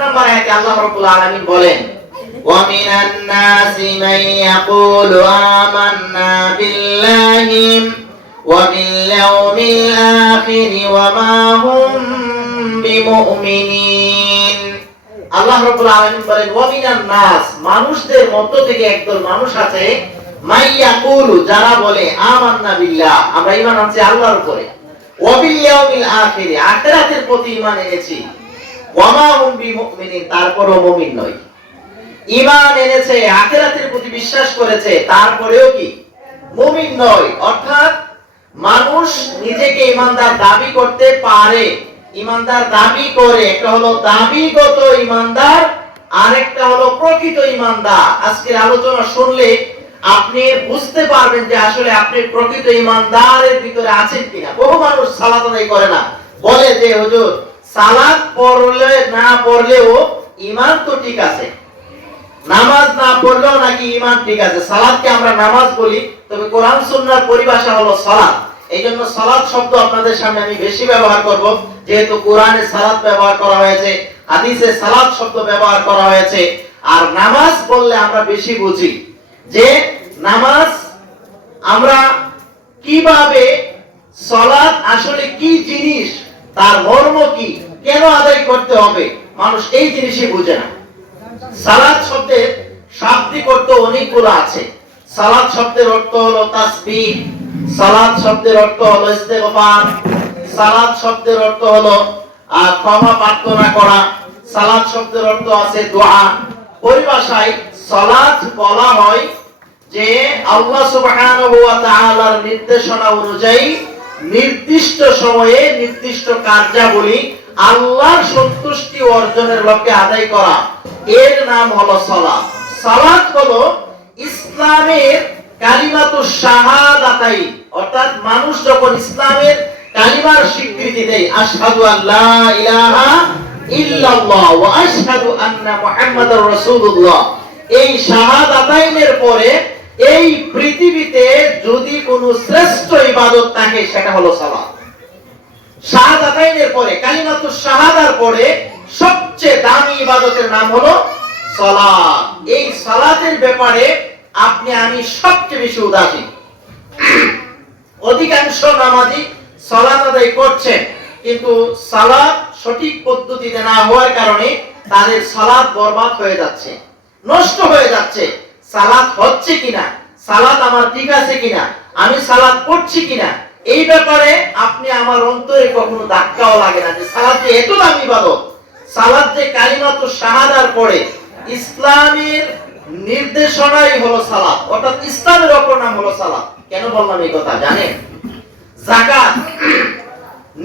নম্বর আয়াতে আল্লাহ রাব্বুল আলামিন বলেন ومن الناس من يقول آمنا بالله وباليوم الآخر وما هم بمؤمنين আল্লাহ রাব্বুল আলামিন বলেন ওয়ামিনান নাস মানুষদের মধ্য থেকে একদল মানুষ আছে মাইয়াকুলু যারা বলে আমান্না বিল্লাহ আমরা ঈমান আনছি আল্লাহর উপরে ওয়াবিল ইয়াউমিল আখির আখিরাতের প্রতি ঈমান এনেছি ওয়ামা তারপরও মুমিন নয় ঈমান এনেছে, আখিরাতের প্রতি বিশ্বাস করেছে, তারপরেও কি? মুমিন নয়। অর্থাৎ মানুষ নিজেকে ইমানদার দাবি করতে পারে। ইমানদার দাবি করে, একটা হলো দাবিগত ইমানদার আরেকটা হলো প্রকৃত ইমানদার আজকের আলোচনা শুনলে আপনি বুঝতে পারবেন যে আসলে আপনি প্রকৃত ইমানদারের ভিতরে আছেন কিনা। বহু মানুষ সালাত করে না। বলে যে, হুজুর সালাত পড়লে, না পড়লেও ইমান তো ঠিক আছে। নামাজ না পড়লেও নাকি ইমান ঠিক আছে। সালাদকে আমরা নামাজ বলি, তবে কোরআন সুন্নাহর পরিভাষা হলো সালাত এই জন্য সালাত শব্দ আপনাদের সামনে আমি বেশি ব্যবহার করব, যেহেতু কোরআনে সালাত ব্যবহার করা হয়েছে, হাদিসে সালাত শব্দ ব্যবহার করা হয়েছে। আর নামাজ বললে আমরা বেশি বুঝি যে নামাজ আমরা কীভাবে সলাৎ আসলে কি জিনিস, তার মর্ম কি কেন আদায় করতে হবে? মানুষ এই জিনিসই বুঝে না। সালাত শব্দের শাব্দিক অর্থ অনেকগুলো আছে। সালাত শব্দের অর্থ হলো তাসবিহ। সালাত শব্দের অর্থ হলো ইস্তেগফার। সালাত শব্দের অর্থ হলো ক্ষমা প্রার্থনা করা। সালাত শব্দের অর্থ আছে দোয়া। পরিভাষায় সালাত বলা হয় যে আল্লাহ সুবহানাহু ওয়া তাআলার নির্দেশনা অনুযায়ী নির্দিষ্ট সময়ে নির্দিষ্ট কার্যাবলী আল্লাহর সন্তুষ্টি অর্জনের লক্ষ্যে আদায় করা। এর নাম হলো সালাত। সালাত হলো ইসলামের কালিমাতু শাহাদাতাই। অর্থাৎ মানুষ যখন ইসলামের কালিমার স্বীকৃতি দেয়, আশহাদু আল্লা ইলাহা ইল্লাল্লাহ ওয়া আশহাদু আন্না মুহাম্মাদার রাসূলুল্লাহ। এই শাহাদাতাইনের পরে এই পৃথিবীতে যদি কোনো শ্রেষ্ঠ ইবাদত থাকে, সেটা হলো সালাত। শাহাদাতাইনের পরে, কালিমাতু শাহাদার পরে সবচেয়ে দামি ইবাদতের নাম হলো সালাত। এই সালাতের ব্যাপারে আপনি, আমি সবচেয়ে বেশি উদাসীন অধিকাংশ নামাজি সালাত আদায় করছেন, কিন্তু সালাত সঠিক পদ্ধতিতে না হওয়ার কারণে তাদের সালাত বরবাদ হয়ে যাচ্ছে, নষ্ট হয়ে যাচ্ছে। সালাত হচ্ছে কিনা? সালাত আমার ঠিক আছে কিনা? আমি সালাত পড়ছি কিনা? এই ব্যাপারে আপনি আমার অন্তরে কখনো ধাক্কাও লাগে না যে সালাদ যে এত দামি ইবাদত। সালাদ যে কালিমাত শাহাদার পরে ইসলামের নির্দেশনাই হলো সালাত অর্থাৎ ইসলামের অপর নাম হলো সালাত কেন বললাম এই কথা জানেন? জাকাত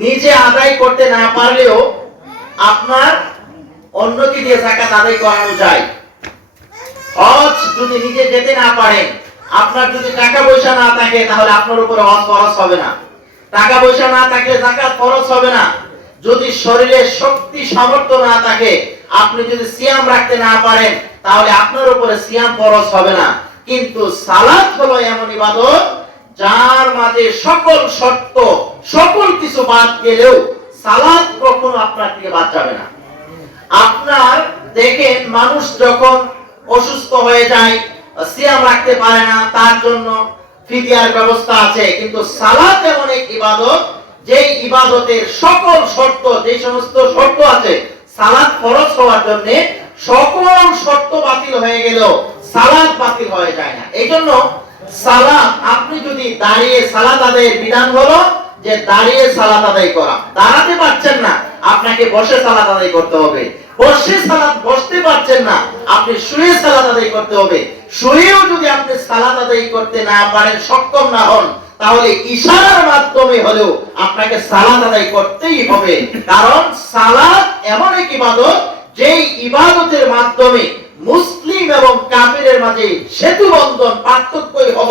নিজে আদায় করতে না পারলেও আপনার অন্যকে দিয়ে জাকাত আদায় করানো যায়। হজ যদি নিজে যেতে না পারেন আপনার যদি টাকা পয়সা না থাকে, তাহলে আপনার উপরে হজ খরচ হবে না। টাকা পয়সা না থাকে জাকাত খরচ হবে না। যদি শরীরে শক্তি, সামর্থ্য না থাকে, আপনি যদি সিয়াম রাখতে না পারেন, তাহলে আপনার উপরে সিয়াম খরচ হবে না। কিন্তু সালাত হলো এমন ইবাদত, যার মাঝে সকল শর্ত, সকল কিছু বাদ গেলেও সালাত কখনো আপনার থেকে বাদ যাবে না। আপনার, দেখেন, মানুষ যখন অসুস্থ হয়ে যায় সিয়াম রাখতে পারে না, তার জন্য ফিদিয়ার ব্যবস্থা আছে। কিন্তু সালাত এমন এক ইবাদত যে ইবাদতের সকল শর্ত যে সমস্ত শর্ত আছে, সালাত ফরজ হওয়ার জন্য সকল শর্ত বাতিল হয়ে গেল সালাত বাতিল হয়ে যায় না। এই জন্য সালাত, আপনি যদি দাঁড়িয়ে সালাত আদায়ের বিধান হলো যে দাঁড়িয়ে সালাত আদায় করা। দাঁড়াতে পারছেন না, আপনাকে বসে সালাত আদায় করতে হবে। বসে সালাত বসতে পারছেন না, আপনি শুয়ে সালাত আদায় করতে হবে। শুয়েও যদি আপনি সালাত আদায় করতে না পারেন, সক্ষম না হন, তাহলে ইশারার মাধ্যমে হলেও আপনাকে সালাত আদায় করতেই হবে। কারণ সালাত এমন এক ইবাদত, যেই ইবাদতের মাধ্যমে মুসলিম এবং কাফিরের মাঝে সেতু বন্ধন পার্থক্যই হব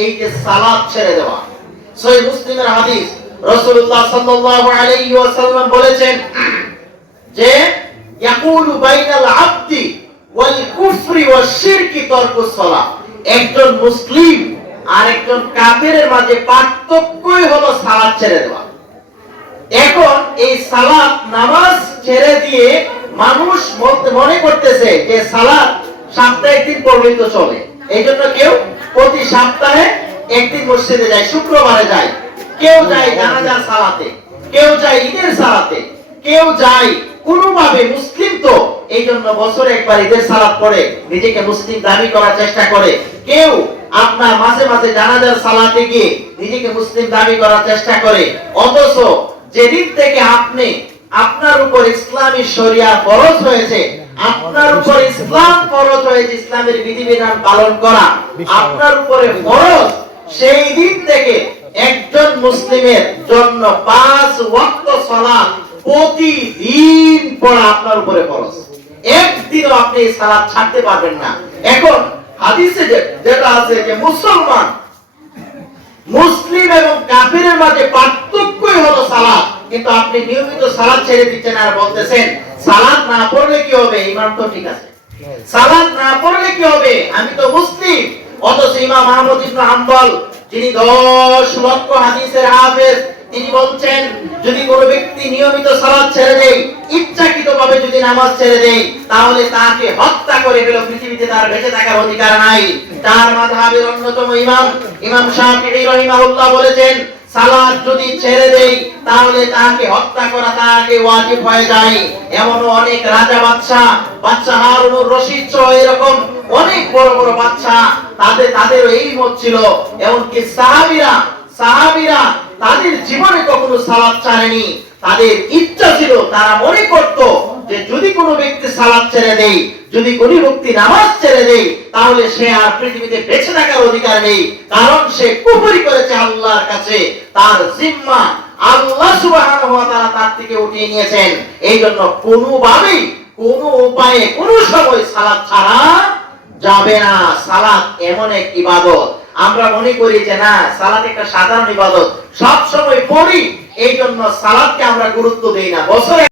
এই যে সালাত ছেড়ে দেওয়া। সহি মুসলিমের হাদিস, রাসূলুল্লাহ সাল্লাল্লাহু আলাইহি ওয়াসাল্লাম বলেছেন যে, ইয়াকুলু বাইনাল আবদি ওয়াল শিরকি একজন মুসলিম আর একজন কাফিরের মাঝে পার্থক্যই হলো সালাত ছেড়ে দেওয়া। এখন এই সালাত নামাজ ছেড়ে দিয়ে মানুষ মনে করতেছে যে সালাদ সপ্তাহে একদিন পড়লেই তো চলে। এই জন্য কেউ প্রতি সপ্তাহে একদিন মসজিদে যায়, শুক্রবারে যায়। কেউ যায় জানাজার সালাতে, কেউ যায় ঈদের সালাতে, কেউ যায় কোনোভাবে মুসলিম তো এই জন্য বছরে একবার ঈদের সালাত পড়ে, নিজেকে মুসলিম দাবি করার চেষ্টা করে। কেউ আপনার মাঝে মাঝে জানাজার সালাতে গিয়ে নিজেকে মুসলিম দাবি করার চেষ্টা করে। অথচ যেদিন থেকে আপনি আপনার উপর ইসলামী শরিয়া ফরজ হয়েছে, আপনার উপর ইসলাম ফরজ হয়েছে ইসলামের বিধিবিধান পালন করা, আপনার উপরে ফরজ সেই দিন থেকে একজন মুসলিমের জন্য পাঁচ ওয়াক্ত সালাত প্রতিদিন পড়া আপনার উপরে ফরজ। একদিনও আপনি সালাত ছাড়তে পারবেন না। এখন হাদিসে যেটা আছে যে মুসলমান মুসলিম এবং কাফিরের মাঝে পার্থক্যই হলো সালাত কিন্তু আপনি নিয়মিত সালাত ছেড়ে দিচ্ছেন আর বলতেছেন, সালাদ না পড়লে কি হবে? ইমান তো ঠিক আছে। সালাদ না পড়লে কি হবে? আমি তো মুসলিম। অথচ ইমাম আহমদ ইবনে হাম্বল, যিনি দশ লক্ষ হাদিসের হাফেজ তিনি বলছেন, যদি কোনো ব্যক্তি নিয়মিত সালাত ছেড়ে দেয়, ইচ্ছাকৃতভাবে যদি নামাজ ছেড়ে দেয়, তাহলে তাকে হত্যা করে ফেলো পৃথিবীতে তার বেঁচে থাকার অধিকার নাই। তার মাযহাবের অন্যতম ইমাম ইমাম শাফিঈ রাহিমাহুল্লাহ বলেছেন সালাত যদি ছেড়ে দেই তাহলে তাকে হত্যা করা তাকে ওয়াজিব হয়ে যায়। এমন অনেক রাজা বাদশা বাদশা হারুনুর রশিদ সহ এরকম অনেক বড় বড় বাদশা তাদের তাদের এই মত ছিল। এমনকি সাহাবীরা সাহাবীরা তাদের জীবনে কখনো সালাত ছাড়েনি তাদের ইচ্ছা ছিল, তারা মনে করত যে যদি কোনো ব্যক্তি সালাত ছেড়ে দেয়, যদি কোনো ব্যক্তি নামাজ ছেড়ে দেয়, তাহলে সে আর পৃথিবীতে বেঁচে থাকার অধিকার নেই। কারণ সে কুফরি করেছে আল্লাহর কাছে। তার জিম্মা আল্লাহ সুবহানাহু ওয়া তাআলা তার থেকে উঠিয়ে নিয়েছেন। এই জন্য কোনোভাবেই, কোনো উপায়ে, কোনো সময় সালাত ছাড়া যাবে না। সালাত এমন এক ইবাদত আমরা মনে করি যে না সালাদ একটা সাধারণ ইবাদত। সব সময় পড়ি এই জন্য সালাদকে আমরা গুরুত্ব দিই না। বছরে